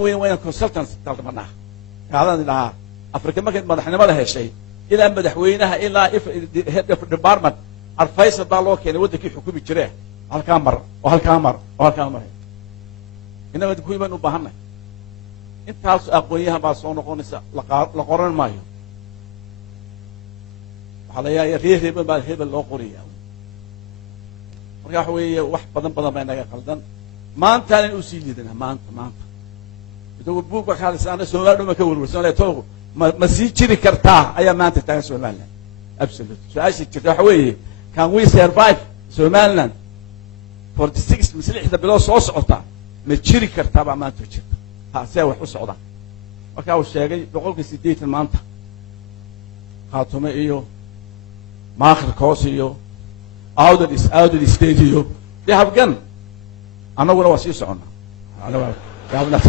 وين كونسلتنس طلبناها هذا لها افريقيا ما كانت مدحنimada heshay ila madaxweynaha ila head of department arfaysa baa loo keenay wadankii xukumi jiray halka mar inaga ku iman u baahanay intaas aqoonyaha baa soo noqonaysa la qoran maayo waxa la yahay reeba baa hebel loo qoriyaa marka waxa weeye wax badan baa inaga qaldan maanta aan u sii liidana maanta idoo buug ka xalisaana Soomaalidu ma ka warwarsan leh toogo ma sii jiri kartaa ayaa maanta taagan Soomaaliland absolutely su'aasha jirta waxa weeye can we survive Somaliland for the 6 mislixda bilood soo socota ma jiri kartaa baa maanta jirta ha see wax u socda marka uu sheegay 180 maanta qaatume iyo maakhir koos iyo awdal state iyo they have gone anaguna waa sii socona anaga yaabna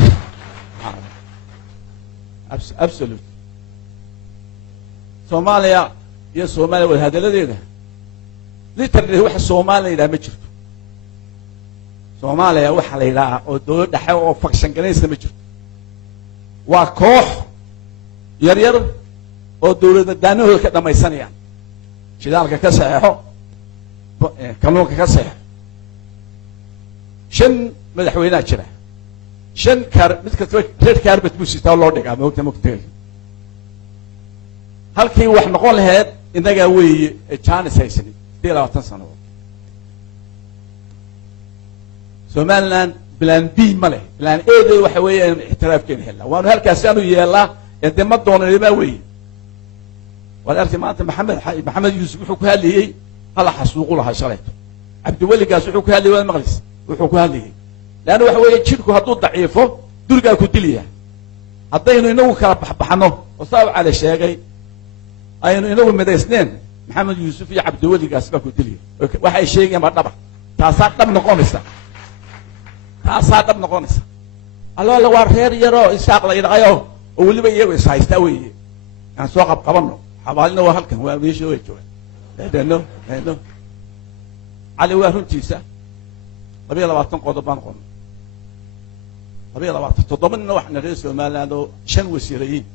absolutely Soomaaliya iyo Soomaaliya wada hadaladeeda literally waxa Soomaaliya ma jirto Soomaaliya waxa la yiraahdo oo dawlad dhexe oo fakshan galaysa ma jirto waa koox yar oo dawladda daanahooda ka dhamaysanayaan shidaalka ka saxeexo kalluunka ka saxeexo shan madaxweynaha jira shan mid kasta red carpet buu sitaa loo dhigaa moogtay halkii wax noqon lahayd inaga weeye chance haysan 20 sano Somaliland plan B male plan A waxa weeye ixtiraafkeena hela waanu halkaas aanu yeelaa ee ma doonayba weeye walaarti maanta maxamed yuusuf wuxuu ku hadlayay hala xasuuqu laha shalayto abdi waligaas wuxuu ku hadlayay maqlis wuxuu ku hadlayay laana waxa weeye jidku hadduu daciifo duriga ku diliya haddaynu inagu kala baxbaxno oo saaw cali sheegay aynu inagu midaysneen maxamed yuusuf iyo abdi waligaas baa ku diliya waxay sheegeen ma dhaba taasaa dhab noqonaysa alla waa reer yaro isaaq la yiraahdo oo waliba iyagu is haysta weeye aan soo qabano xabaalina waa halkan waa meesha way joogaan no ali waa runtiisa 22 qodob baan qoran 27 waxna reer Soomaaliland oo 5 wasiirayeen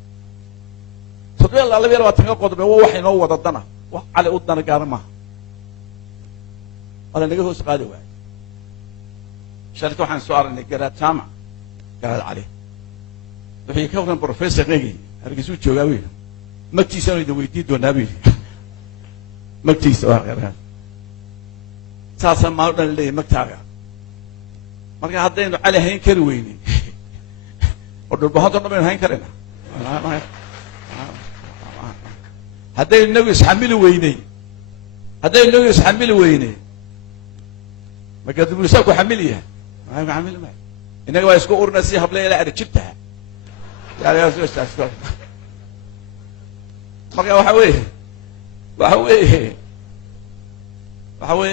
22 qodob oo wax inoo wada dana wax ali u dana gaar ma wala naga hoos qaadi waay شركة وحن سؤال إنك قرأت سامع قرأت عليه وحين كون بروفيسور نجي هرجسوت جوابي مكتي سوي دويتي دون نبي مكتي سؤال غيرها ساسا ما أقول لي مكتاعة ما كان هذين على هين كرويني ودول بهذا النوع هين كرنا هذين النبي يحملوا ويني هذين النبي يحملوا ويني ما قدروا يسووا حمليها ما عمل ما إنك ويسكو أورنسي هبلي لا أرجبتها يعني يا زوج تسكو ما كان وحوي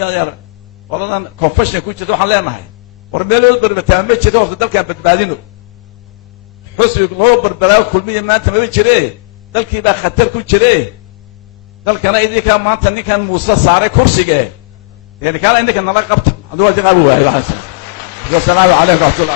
يا والله كونفشن كنت تروح علينا هاي ورميلو بربتامي كده وفي دلك بدبادينه حسب هو بربلاو كل مية ما أنت ما بتشريه دلك يبقى خطر كل شريه دلك أنا إذا كان ما أنت كان موسى صار كرسي جاي يعني كان عندك النلاقة قبط هذا هو اللي قالوه السلام عليكم ورحمة الله